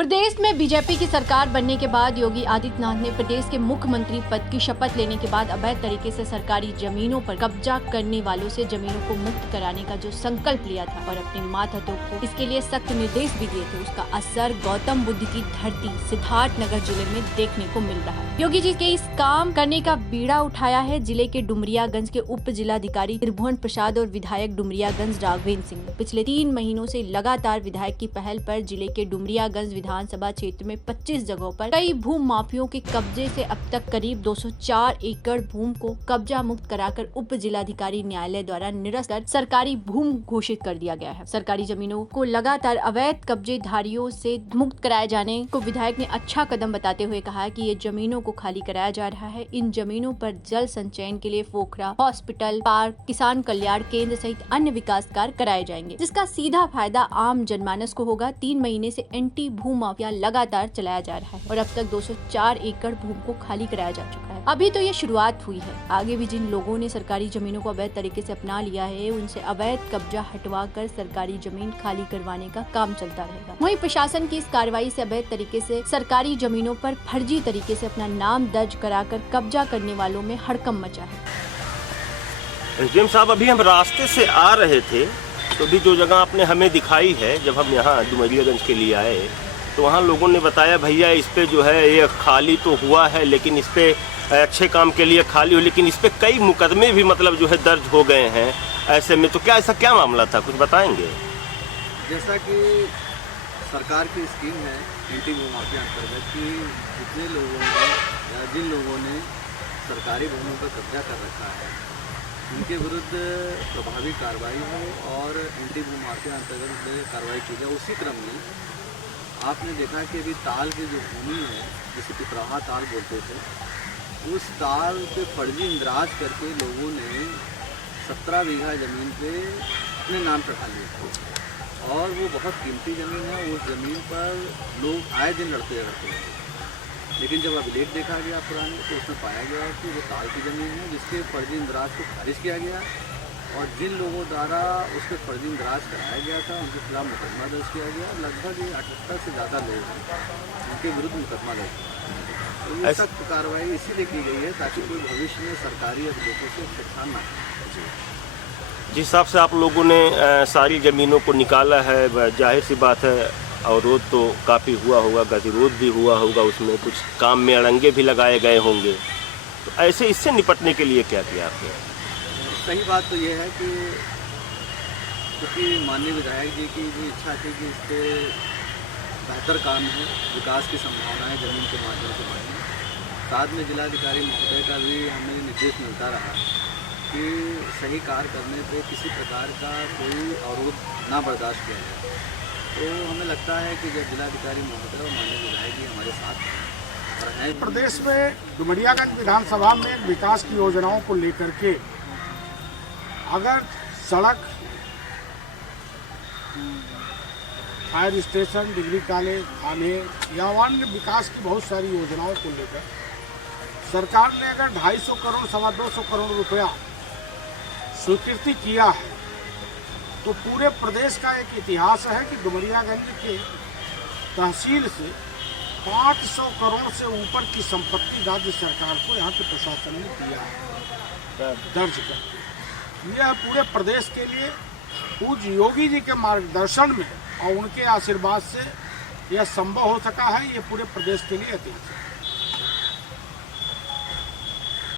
प्रदेश में बीजेपी की सरकार बनने के बाद योगी आदित्यनाथ ने प्रदेश के मुख्यमंत्री पद की शपथ लेने के बाद अवैध तरीके से सरकारी जमीनों पर कब्जा करने वालों से जमीनों को मुक्त कराने का जो संकल्प लिया था और अपने मातहतों को इसके लिए सख्त निर्देश भी दिए थे, उसका असर गौतम बुद्ध की धरती सिद्धार्थनगर जिले में देखने को मिल रहा है। योगी जी के इस काम करने का बीड़ा उठाया है जिले के डुमरियागंज के उप जिलाधिकारी त्रिभुवन प्रसाद और विधायक डुमरियागंज राघवेंद्र सिंह ने। पिछले 3 महीनों से लगातार विधायक की पहल पर जिले के डुमरियागंज विधानसभा क्षेत्र में 25 जगहों पर कई भूमि माफियों के कब्जे से अब तक करीब 204 एकड़ भूमि को कब्जा मुक्त कराकर उप जिलाधिकारी न्यायालय द्वारा निरस्त कर सरकारी भूमि घोषित कर दिया गया है। सरकारी जमीनों को लगातार अवैध कब्जेधारियों से मुक्त कराए जाने को विधायक ने अच्छा कदम बताते हुए कहा कि ये जमीनों को खाली कराया जा रहा है। इन जमीनों पर जल संचयन के लिए पोखरा, हॉस्पिटल, पार्क, किसान कल्याण केंद्र सहित अन्य विकास कार्य कराए जाएंगे, जिसका सीधा फायदा आम जनमानस को होगा। 3 महीने से एंटी भूमि माफिया लगातार चलाया जा रहा है और अब तक 204 एकड़ भूमि को खाली कराया जा चुका है। अभी तो ये शुरुआत हुई है, आगे भी जिन लोगों ने सरकारी जमीनों को अवैध तरीके से अपना लिया है उनसे अवैध कब्जा हटवा कर सरकारी जमीन खाली करवाने का काम चलता रहेगा। वहीं प्रशासन की इस कार्रवाई से अवैध तरीके से सरकारी जमीनों पर फर्जी तरीके से अपना नाम दर्ज कराकर कब्जा करने वालों में हड़कंप मचा है। एसडीएम साहब, अभी हम रास्ते से आ रहे थे तो भी जो जगह आपने हमें दिखाई है, जब हम यहाँ डुमरियागंज के लिए आए तो वहाँ लोगों ने बताया भैया इस पे जो है ये खाली तो हुआ है, लेकिन इस पे अच्छे काम के लिए खाली हो, लेकिन इस पे कई मुकदमे भी मतलब जो है दर्ज हो गए हैं। ऐसे में तो ऐसा क्या मामला था, कुछ बताएंगे? जैसा कि सरकार की स्कीम है एंटी भूमि माफिया अंतर्गत कि जितने लोगों ने या जिन लोगों ने सरकारी भूमि पर कब्जा कर रखा है उनके विरुद्ध प्रभावी कार्रवाई हो और एंटी भूमि माफिया अंतर्गत कार्रवाई की जाए। उसी क्रम में आपने देखा कि अभी ताल की जो भूमि है जिसे पिपराहा ताल बोलते थे, उस ताल पे फर्जी इंदराज करके लोगों ने 17 बीघा ज़मीन पे अपने नाम चढ़ा लिया और वो बहुत कीमती ज़मीन है। उस ज़मीन पर लोग आए दिन लड़ते हैं, लेकिन जब अभिलेख देखा गया पुराने तो उसमें पाया गया कि वो ताल की ज़मीन है जिसके फर्जी इंदराज को खारिज किया गया और जिन लोगों द्वारा उसके फर्जी इंदराज कराया गया था उनके खिलाफ मुकदमा दर्ज किया गया। लगभग 78 से ज़्यादा लोग हैं उनके विरुद्ध मुकदमा दर्ज किया। तो ये सख्त कार्रवाई इसीलिए की गई है ताकि कोई भविष्य में सरकारी अभिलेखों से छेड़छाड़ ना हो। जिस हिसाब से आप लोगों ने सारी ज़मीनों को निकाला है, जाहिर सी बात है अवरोध तो काफ़ी हुआ होगा, गतिरोध भी हुआ होगा, उसमें कुछ काम में अड़ंगे भी लगाए गए होंगे, तो ऐसे इससे निपटने के लिए क्या किया आपने? सही बात तो ये है कि क्योंकि माननीय विधायक जी की भी इच्छा थी कि इस पर बेहतर काम है, विकास की संभावनाएं ज़मीन के माध्यम से बढ़ें। साथ में जिलाधिकारी महोदय का भी हमें निर्देश मिलता रहा कि सही कार्य करने पे किसी प्रकार का कोई अवरोध ना बर्दाश्त किया जाए। तो हमें लगता है कि जब जिलाधिकारी महोदय और माननीय विधायक जी हमारे साथ हैं। प्रदेश में डुमरियागंज विधानसभा में विकास की योजनाओं को लेकर के अगर सड़क, फायर स्टेशन, डिग्री कॉलेज, थाने या अन्य विकास की बहुत सारी योजनाओं को लेकर सरकार ने अगर 250 करोड़ 225 करोड़ रुपया स्वीकृति किया है तो पूरे प्रदेश का एक इतिहास है कि डुमरियागंज के तहसील से 500 करोड़ से ऊपर की संपत्ति राज्य सरकार को यहाँ के प्रशासन ने दिया है दर्ज करके। यह पूरे प्रदेश के लिए पूज्य योगी जी के मार्गदर्शन में और उनके आशीर्वाद से यह संभव हो सका है। ये पूरे प्रदेश के लिए ऐतिहासिक है।